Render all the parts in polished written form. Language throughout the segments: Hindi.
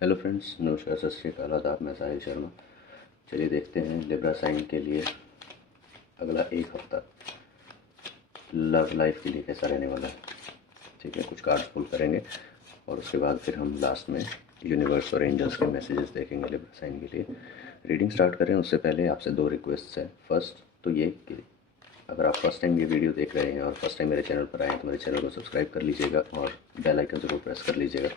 हेलो फ्रेंड्स, नमस्कार, सत श्री अकाल, आदाब। मैं साहिल शर्मा। चलिए देखते हैं लिब्रा साइन के लिए अगला एक हफ्ता लव लाइफ के लिए कैसा रहने वाला है। ठीक है, कुछ कार्ड्स पुल करेंगे और उसके बाद फिर हम लास्ट में यूनिवर्स और एंजल्स के मैसेजेस देखेंगे लिब्रा साइन के लिए। रीडिंग स्टार्ट करें उससे पहले आपसे दो रिक्वेस्ट्स हैं। फर्स्ट तो ये कि अगर आप फर्स्ट टाइम ये वीडियो देख रहे हैं और फर्स्ट टाइम मेरे चैनल पर आए हैं तो मेरे चैनल को सब्सक्राइब कर लीजिएगा और बेल आइकन ज़रूर प्रेस कर लीजिएगा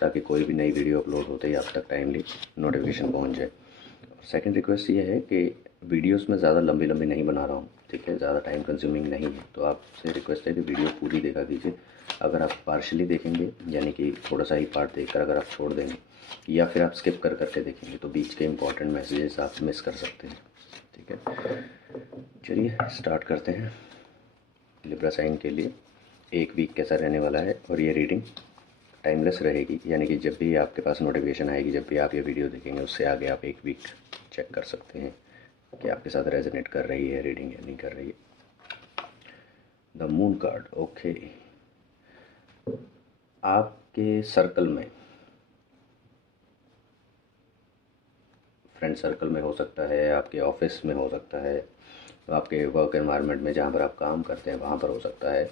ताकि कोई भी नई वीडियो अपलोड होते ही आप तक टाइमली नोटिफिकेशन पहुंच जाए। और सेकंड रिक्वेस्ट ये है कि वीडियोस में ज़्यादा लंबी लंबी नहीं बना रहा हूँ, ठीक है, ज़्यादा टाइम कंज्यूमिंग नहीं है, तो आपसे रिक्वेस्ट है कि वीडियो पूरी देखा कीजिए। अगर आप पार्शली देखेंगे यानी कि थोड़ा सा ही पार्ट देखकर अगर आप छोड़ देंगे या फिर आप स्किप कर करके देखेंगे तो बीच के इंपॉर्टेंट मैसेजेस आप मिस कर सकते हैं। ठीक है, चलिए स्टार्ट करते हैं। लिब्रा साइन के लिए एक वीक कैसा रहने वाला है और ये रीडिंग टाइमलेस रहेगी, यानी कि जब भी आपके पास नोटिफिकेशन आएगी, जब भी आप ये वीडियो देखेंगे उससे आगे आप एक वीक चेक कर सकते हैं कि आपके साथ रेजोनेट कर रही है रीडिंग या नहीं कर रही है। The moon card, okay. आपके सर्कल में, फ्रेंड सर्कल में हो सकता है, आपके ऑफिस में हो सकता है, आपके वर्क एनवायरनमेंट में जहाँ पर आप काम करते हैं वहाँ पर हो सकता है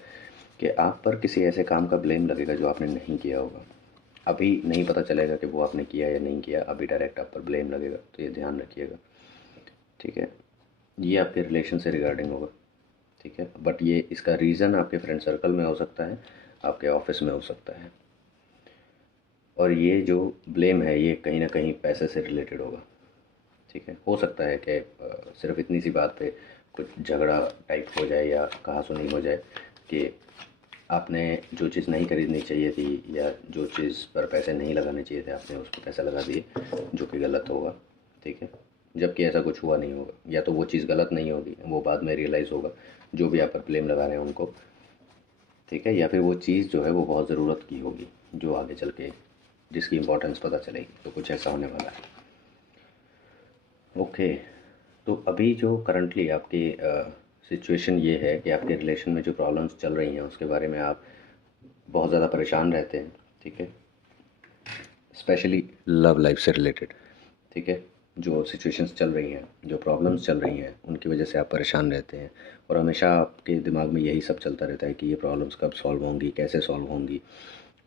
कि आप पर किसी ऐसे काम का ब्लेम लगेगा जो आपने नहीं किया होगा। अभी नहीं पता चलेगा कि वो आपने किया या नहीं किया, अभी डायरेक्ट आप पर ब्लेम लगेगा, तो ये ध्यान रखिएगा। ठीक है, ये आपके रिलेशन से रिगार्डिंग होगा। ठीक है, बट ये इसका रीज़न आपके फ्रेंड सर्कल में हो सकता है, आपके ऑफिस में हो सकता है, और ये जो ब्लेम है ये कहीं ना कहीं पैसे से रिलेटेड होगा। ठीक है, हो सकता है कि सिर्फ इतनी सी बात पे कुछ झगड़ा टाइप हो जाए या कहासुनी हो जाए कि आपने जो चीज़ नहीं खरीदनी चाहिए थी या जो चीज़ पर पैसे नहीं लगाने चाहिए थे आपने उस पर पैसे लगा दिए, जो कि गलत होगा। ठीक है, जबकि ऐसा कुछ हुआ नहीं होगा, या तो वो चीज़ गलत नहीं होगी, वो बाद में रियलाइज़ होगा जो भी आप पर ब्लेम लगा रहे हैं उनको। ठीक है, या फिर वो चीज़ जो है वो बहुत ज़रूरत की होगी जो आगे चल के जिसकी इम्पोर्टेंस पता चलेगी, तो कुछ ऐसा होने वाला है। ओके, तो अभी जो करंटली आपकी सिचुएशन ये है कि आपके रिलेशन में जो प्रॉब्लम्स चल रही हैं उसके बारे में आप बहुत ज़्यादा परेशान रहते हैं। ठीक है, स्पेशली लव लाइफ से रिलेटेड। ठीक है, जो सिचुएशंस चल रही हैं, जो प्रॉब्लम्स चल रही हैं, उनकी वजह से आप परेशान रहते हैं और हमेशा आपके दिमाग में यही सब चलता रहता है कि ये प्रॉब्लम्स कब सॉल्व होंगी, कैसे सॉल्व होंगी,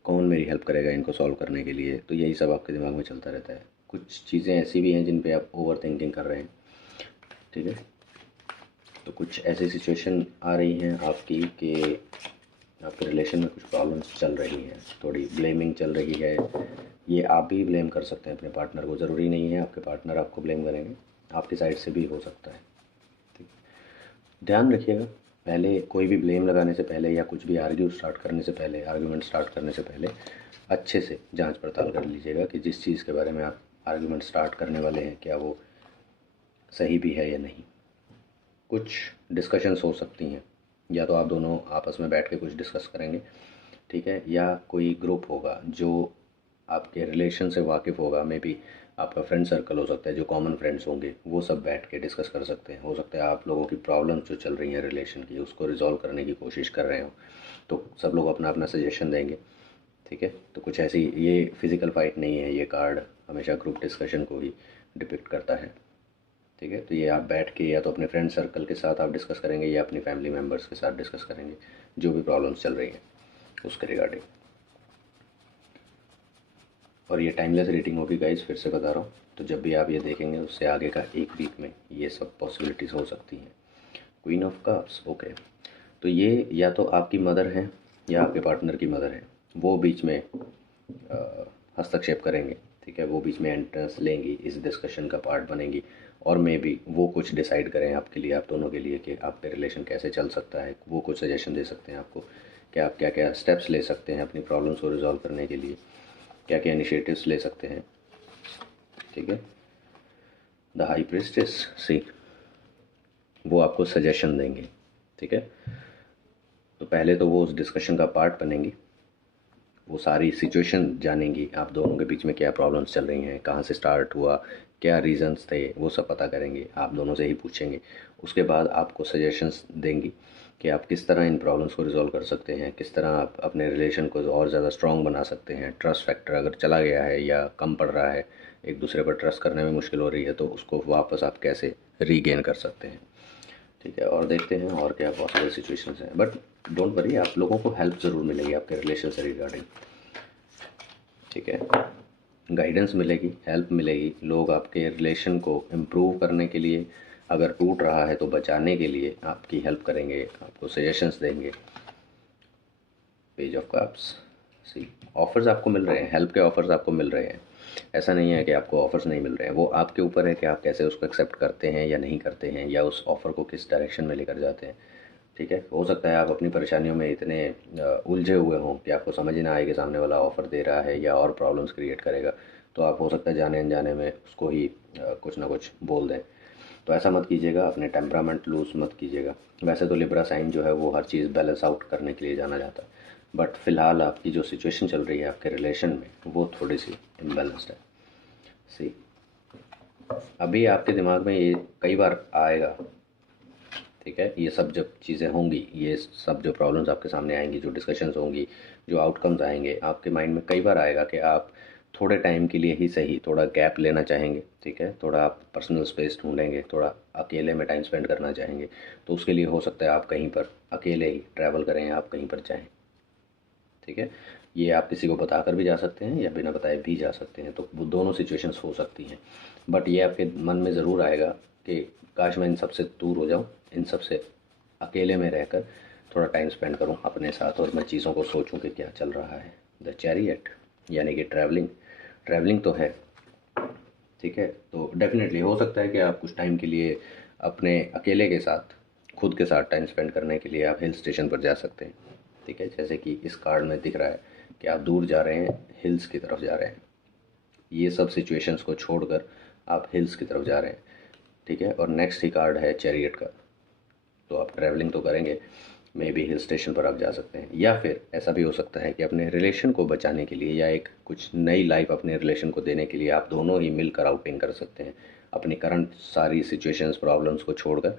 कौन मेरी हेल्प करेगा इनको सॉल्व करने के लिए। तो यही सब आपके दिमाग में चलता रहता है। कुछ चीज़ें ऐसी भी हैं जिन पे आप ओवर थिंकिंग कर रहे हैं। ठीक है, तो कुछ ऐसी सिचुएशन आ रही हैं आपकी कि आपके रिलेशन में कुछ प्रॉब्लम्स चल रही हैं, थोड़ी ब्लेमिंग चल रही है। ये आप भी ब्लेम कर सकते हैं अपने पार्टनर को, ज़रूरी नहीं है आपके पार्टनर आपको ब्लेम करेंगे, आपकी साइड से भी हो सकता है। ठीक, ध्यान रखिएगा, पहले कोई भी ब्लेम लगाने से पहले या कुछ भी आर्ग्यूमेंट स्टार्ट करने से पहले अच्छे से जांच पड़ताल कर लीजिएगा कि जिस चीज़ के बारे में आप आर्ग्यूमेंट स्टार्ट करने वाले हैं क्या वो सही भी है या नहीं। कुछ डिस्कशंस हो सकती हैं, या तो आप दोनों आपस में बैठ के कुछ डिस्कस करेंगे, ठीक है, या कोई ग्रुप होगा जो आपके रिलेशन से वाकिफ़ होगा, मे बी आपका फ्रेंड सर्कल हो सकता है, जो कॉमन फ्रेंड्स होंगे वो सब बैठ के डिस्कस कर सकते हैं। हो सकता है आप लोगों की प्रॉब्लम्स जो चल रही हैं रिलेशन की उसको रिजॉल्व करने की कोशिश कर रहे हो, तो सब लोग अपना अपना सजेशन देंगे। ठीक है, तो कुछ ऐसी, ये फिज़िकल फाइट नहीं है, ये कार्ड हमेशा ग्रुप डिस्कशन को ही डिपिक्ट करता है। ठीक है, तो ये आप बैठ के या तो अपने फ्रेंड सर्कल के साथ आप डिस्कस करेंगे या अपनी फैमिली मेम्बर्स के साथ डिस्कस करेंगे जो भी प्रॉब्लम्स चल रही हैं उसके रिगार्डिंग। और ये टाइमलेस रीडिंग होगी गाइस, फिर से बता रहा हूँ, तो जब भी आप ये देखेंगे उससे आगे का एक वीक में ये सब पॉसिबिलिटीज़ हो सकती हैं। क्वीन ऑफ कप्स, ओके, तो ये या तो आपकी मदर हैं या आपके पार्टनर की मदर है, वो बीच में हस्तक्षेप करेंगे। ठीक है, वो बीच में एंट्रेंस लेंगी, इस डिस्कशन का पार्ट बनेंगी, और मे बी वो कुछ डिसाइड करें आपके लिए, आप दोनों के लिए, कि आपके रिलेशन कैसे चल सकता है। वो कुछ सजेशन दे सकते हैं आपको कि आप क्या क्या स्टेप्स ले सकते हैं अपनी प्रॉब्लम्स को रिजॉल्व करने के लिए, क्या क्या इनिशिएटिव्स ले सकते हैं। ठीक है, द हाई प्रिस्टेस, सी, वो आपको सजेशन देंगे। ठीक है, तो पहले तो वो उस डिस्कशन का पार्ट बनेंगी, वो सारी सिचुएशन जानेंगी, आप दोनों के बीच में क्या प्रॉब्लम्स चल रही हैं, कहाँ से स्टार्ट हुआ, क्या रीज़न्स थे, वो सब पता करेंगे, आप दोनों से ही पूछेंगे। उसके बाद आपको सजेशंस देंगी कि आप किस तरह इन प्रॉब्लम्स को रिजॉल्व कर सकते हैं, किस तरह आप अपने रिलेशन को और ज़्यादा स्ट्रॉन्ग बना सकते हैं। ट्रस्ट फैक्टर अगर चला गया है या कम पड़ रहा है, एक दूसरे पर ट्रस्ट करने में मुश्किल हो रही है, तो उसको वापस आप कैसे रीगेन कर सकते हैं। ठीक है, और देखते हैं और क्या पॉसिबल सिचुएशंस हैं। बट डोंट वरी, आप लोगों को हेल्प ज़रूर मिलेगी आपके रिलेशन से रिगार्डिंग। ठीक है, गाइडेंस मिलेगी, हेल्प मिलेगी। लोग आपके रिलेशन को इम्प्रूव करने के लिए, अगर टूट रहा है तो बचाने के लिए आपकी हेल्प करेंगे, आपको सजेशंस देंगे। Page of cups, see offers आपको मिल रहे हैं, हेल्प के ऑफर्स आपको मिल रहे हैं। ऐसा नहीं है कि आपको ऑफर्स नहीं मिल रहे हैं, वो आपके ऊपर है कि आप कैसे उसको एक्सेप्ट करते हैं या नहीं करते हैं, या उस ऑफ़र को किस डायरेक्शन में लेकर जाते हैं। ठीक है, हो सकता है आप अपनी परेशानियों में इतने उलझे हुए हों कि आपको समझ ही ना आए कि सामने वाला ऑफ़र दे रहा है या और प्रॉब्लम्स क्रिएट करेगा, तो आप हो सकता है जाने अनजाने में उसको ही कुछ ना कुछ बोल दें। तो ऐसा मत कीजिएगा, अपने टेम्परामेंट लूज़ मत कीजिएगा। वैसे तो लिब्रा साइन जो है वो हर चीज़ बैलेंस आउट करने के लिए जाना जाता है, बट फ़िलहाल आपकी जो सिचुएशन चल रही है आपके रिलेशन में, वो थोड़ी सी इम्बैलेंस्ड है। सी, अभी आपके दिमाग में ये कई बार आएगा। ठीक है, ये सब जब चीज़ें होंगी, ये सब जो प्रॉब्लम्स आपके सामने आएंगी, जो डिस्कशंस होंगी, जो आउटकम्स आएंगे, आपके माइंड में कई बार आएगा कि आप थोड़े टाइम के लिए ही सही थोड़ा गैप लेना चाहेंगे। ठीक है, थोड़ा आप पर्सनल स्पेस ढूंढेंगे, थोड़ा अकेले में टाइम स्पेंड करना चाहेंगे। तो उसके लिए हो सकता है आप कहीं पर अकेले ही ट्रैवल करें, आप कहीं पर चाहें। ठीक है, ये आप किसी को बताकर भी जा सकते हैं या बिना बताए भी जा सकते हैं, तो वो दोनों सिचुएशंस हो सकती हैं। बट ये आपके मन में ज़रूर आएगा कि काश मैं इन सब से दूर हो जाऊँ, इन सब से अकेले में रहकर थोड़ा टाइम स्पेंड करूँ अपने साथ, और मैं चीज़ों को सोचूं कि क्या चल रहा है। द चैरियट, यानी कि ट्रैवलिंग, ट्रैवलिंग तो है। ठीक है, तो डेफिनेटली हो सकता है कि आप कुछ टाइम के लिए अपने अकेले के साथ, खुद के साथ टाइम स्पेंड करने के लिए आप हिल स्टेशन पर जा सकते हैं। ठीक है, जैसे कि इस कार्ड में दिख रहा है कि आप दूर जा रहे हैं, हिल्स की तरफ जा रहे हैं। ये सब सिचुएशंस को छोड़कर आप हिल्स की तरफ जा रहे हैं। ठीक है, और नेक्स्ट ही कार्ड है चैरियट का। तो आप ट्रैवलिंग तो करेंगे, मे बी हिल स्टेशन पर आप जा सकते हैं, या फिर ऐसा भी हो सकता है कि अपने रिलेशन को बचाने के लिए या एक कुछ नई लाइफ अपने रिलेशन को देने के लिए आप दोनों ही मिलकर आउटिंग कर सकते हैं। अपनी करंट सारी सिचुएशंस, प्रॉब्लम्स को छोड़कर,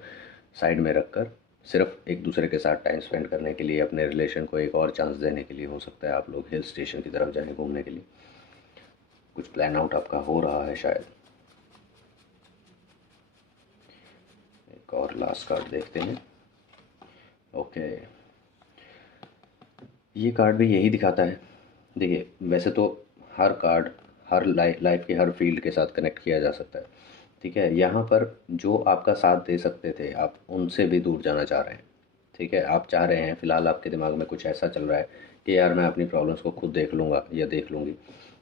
साइड में रखकर, सिर्फ एक दूसरे के साथ टाइम स्पेंड करने के लिए, अपने रिलेशन को एक और चांस देने के लिए हो सकता है आप लोग हिल स्टेशन की तरफ जाएं घूमने के लिए। कुछ प्लान आउट आपका हो रहा है शायद। एक और लास्ट कार्ड देखते हैं। ओके, ये कार्ड भी यही दिखाता है। देखिए, वैसे तो हर कार्ड हर लाइफ के हर फील्ड के साथ कनेक्ट किया जा सकता है। ठीक है, यहाँ पर जो आपका साथ दे सकते थे, आप उनसे भी दूर जाना चाह रहे हैं। ठीक है, आप चाह रहे हैं, फ़िलहाल आपके दिमाग में कुछ ऐसा चल रहा है कि यार मैं अपनी प्रॉब्लम्स को खुद देख लूँगा या देख लूँगी।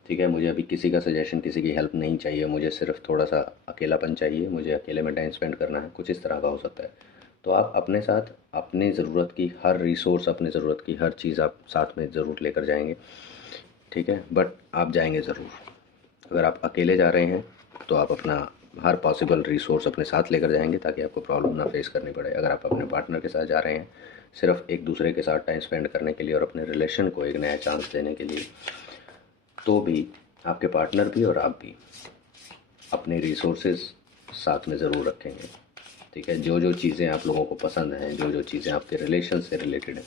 ठीक है, मुझे अभी किसी का सजेशन, किसी की हेल्प नहीं चाहिए, मुझे सिर्फ थोड़ा सा अकेलापन चाहिए, मुझे अकेले में टाइम स्पेंड करना है, कुछ इस तरह का हो सकता है। तो आप अपने साथ अपनी ज़रूरत की हर रिसोर्स, अपनी ज़रूरत की हर चीज़ आप साथ में ज़रूर लेकर जाएंगे। ठीक है, बट आप जाएंगे ज़रूर। अगर आप अकेले जा रहे हैं तो आप अपना हर पॉसिबल रिसोर्स अपने साथ लेकर जाएंगे ताकि आपको प्रॉब्लम ना फेस करनी पड़े। अगर आप अपने पार्टनर के साथ जा रहे हैं सिर्फ एक दूसरे के साथ टाइम स्पेंड करने के लिए और अपने रिलेशन को एक नया चांस देने के लिए, तो भी आपके पार्टनर भी और आप भी अपने रिसोर्सेज साथ में ज़रूर रखेंगे। ठीक है, जो जो चीज़ें आप लोगों को पसंद हैं, जो जो चीज़ें आपके रिलेशन से रिलेटेड हैं,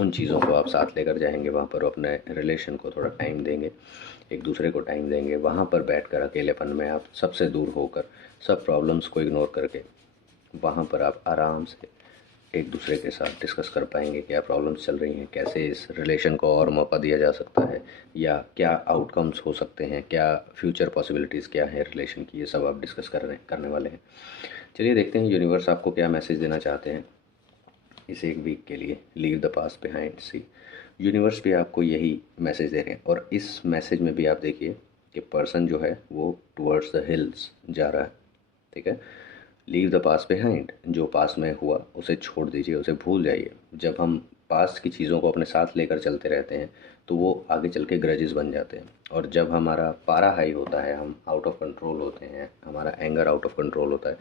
उन चीज़ों को आप साथ लेकर जाएंगे। वहाँ पर अपने रिलेशन को थोड़ा टाइम देंगे, एक दूसरे को टाइम देंगे। वहाँ पर बैठकर अकेलेपन में आप सबसे दूर होकर, सब प्रॉब्लम्स को इग्नोर करके, वहाँ पर आप आराम से एक दूसरे के साथ डिस्कस कर पाएंगे क्या प्रॉब्लम्स चल रही हैं, कैसे इस रिलेशन को और मौका दिया जा सकता है, या क्या आउटकम्स हो सकते हैं, क्या फ्यूचर पॉसिबिलिटीज़ क्या है रिलेशन की, ये सब आप डिस्कस करने वाले हैं। चलिए देखते हैं यूनिवर्स आपको क्या मैसेज देना चाहते हैं इस एक वीक के लिए। Leave the past behind. See, universe भी आपको यही मैसेज दे रहे हैं, और इस मैसेज में भी आप देखिए कि पर्सन जो है वो टुवर्ड्स द हिल्स जा रहा है। ठीक है, लीव द पास्ट बिहाइंड, जो पास्ट में हुआ उसे छोड़ दीजिए, उसे भूल जाइए। जब हम पास्ट की चीज़ों को अपने साथ लेकर चलते रहते हैं तो वो आगे चल के ग्रजेस बन जाते हैं, और जब हमारा पारा हाई होता है, हम आउट ऑफ कंट्रोल होते हैं, हमारा एंगर आउट ऑफ कंट्रोल होता है,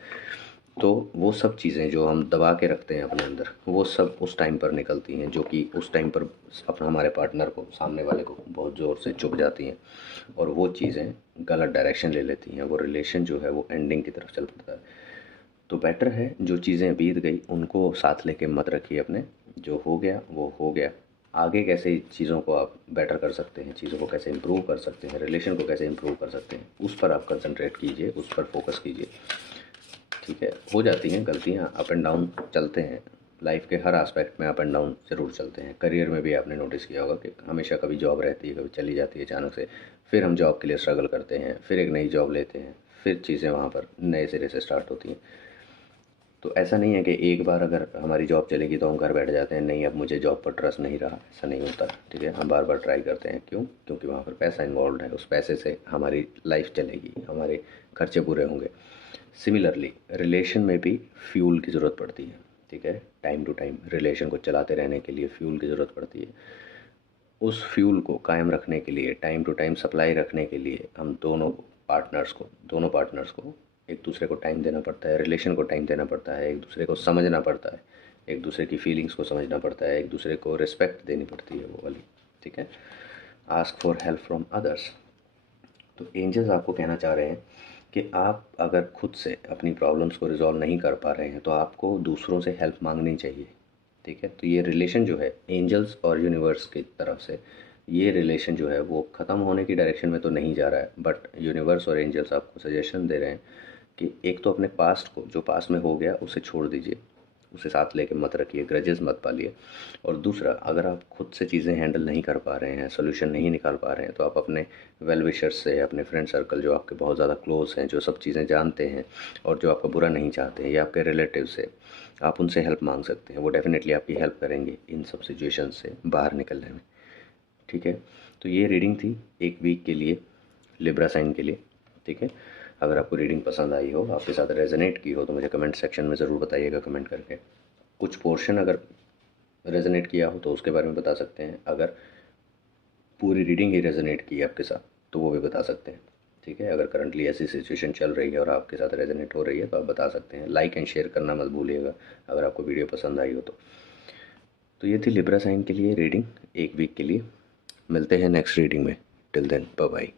तो वो सब चीज़ें जो हम दबा के रखते हैं अपने अंदर, वो सब उस टाइम पर निकलती हैं, जो कि उस टाइम पर अपना हमारे पार्टनर को, सामने वाले को बहुत ज़ोर से चुभ जाती हैं, और वो चीज़ें गलत डायरेक्शन ले लेती हैं। वो रिलेशन जो है वो एंडिंग की तरफ चल पड़ता है। तो बेटर है जो चीज़ें बीत गई उनको साथ लेके मत रखिए अपने, जो हो गया वो हो गया। आगे कैसे चीज़ों को आप बेटर कर सकते हैं, चीज़ों को कैसे इम्प्रूव कर सकते हैं, रिलेशन को कैसे इम्प्रूव कर सकते हैं, उस पर आप कंसंट्रेट कीजिए, उस पर फोकस कीजिए। ठीक है, हो जाती हैं गलतियाँ, अप एंड डाउन चलते हैं, लाइफ के हर एस्पेक्ट में अप एंड डाउन ज़रूर चलते हैं। करियर में भी आपने नोटिस किया होगा कि हमेशा कभी जॉब रहती है, कभी चली जाती है अचानक से, फिर हम जॉब के लिए स्ट्रगल करते हैं, फिर एक नई जॉब लेते हैं, फिर चीज़ें वहाँ पर नए सिरे से स्टार्ट होती हैं। तो ऐसा नहीं है कि एक बार अगर हमारी जॉब चलेगी तो हम घर बैठ जाते हैं, नहीं अब मुझे जॉब पर ट्रस्ट नहीं रहा, ऐसा नहीं होता। ठीक है, हम बार बार ट्राई करते हैं। क्यों? क्योंकि वहाँ पर पैसा इन्वॉल्व है, उस पैसे से हमारी लाइफ चलेगी, हमारे खर्चे पूरे होंगे। सिमिलरली रिलेशन में भी फ्यूल की ज़रूरत पड़ती है। ठीक है, टाइम टू टाइम रिलेशन को चलाते रहने के लिए फ्यूल की ज़रूरत पड़ती है। उस फ्यूल को कायम रखने के लिए, टाइम टू टाइम सप्लाई रखने के लिए हम दोनों पार्टनर्स को एक दूसरे को टाइम देना पड़ता है, रिलेशन को टाइम देना पड़ता है, एक दूसरे को समझना पड़ता है, एक दूसरे की फीलिंग्स को समझना पड़ता है, एक दूसरे को रिस्पेक्ट देनी पड़ती है वो वाली। ठीक है, ask for help from others. तो एंजल्स आपको कहना चाह रहे हैं कि आप अगर खुद से अपनी प्रॉब्लम्स को रिजॉल्व नहीं कर पा रहे हैं तो आपको दूसरों से हेल्प मांगनी चाहिए। ठीक है, तो ये रिलेशन जो है एंजल्स और यूनिवर्स की तरफ से, ये रिलेशन जो है वो ख़त्म होने की डायरेक्शन में तो नहीं जा रहा है, बट यूनिवर्स और एंजल्स आपको सजेशन दे रहे हैं कि एक तो अपने पास्ट को, जो पास्ट में हो गया उसे छोड़ दीजिए, उसे साथ लेके मत रखिए, ग्रजेस मत पालिए। और दूसरा, अगर आप खुद से चीज़ें हैंडल नहीं कर पा रहे हैं, सोल्यूशन नहीं निकाल पा रहे हैं, तो आप अपने वेल विशर्स से, अपने फ्रेंड सर्कल जो आपके बहुत ज़्यादा क्लोज हैं, जो सब चीज़ें जानते हैं और जो आपका बुरा नहीं चाहते हैं, या आपके रिलेटिव से, आप उनसे हेल्प मांग सकते हैं। वो डेफिनेटली आपकी हेल्प करेंगे इन सब सिचुएशन से बाहर निकलने में। ठीक है, तो ये रीडिंग थी एक वीक के लिए लिब्रा साइन के लिए। ठीक है, अगर आपको रीडिंग पसंद आई हो, आपके साथ रेजोनेट की हो, तो मुझे कमेंट सेक्शन में ज़रूर बताइएगा कमेंट करके। कुछ पोर्शन अगर रेजोनेट किया हो तो उसके बारे में बता सकते हैं, अगर पूरी रीडिंग ही रेजोनेट की है आपके साथ तो वो भी बता सकते हैं। ठीक है, अगर करंटली ऐसी सिचुएशन चल रही है और आपके साथ रेजोनेट हो रही है तो आप बता सकते हैं। लाइक एंड शेयर करना मत भूलिएगा अगर आपको वीडियो पसंद आई हो तो ये थी लिब्रा साइन के लिए रीडिंग एक वीक के लिए। मिलते हैं नेक्स्ट रीडिंग में। Till then bye bye.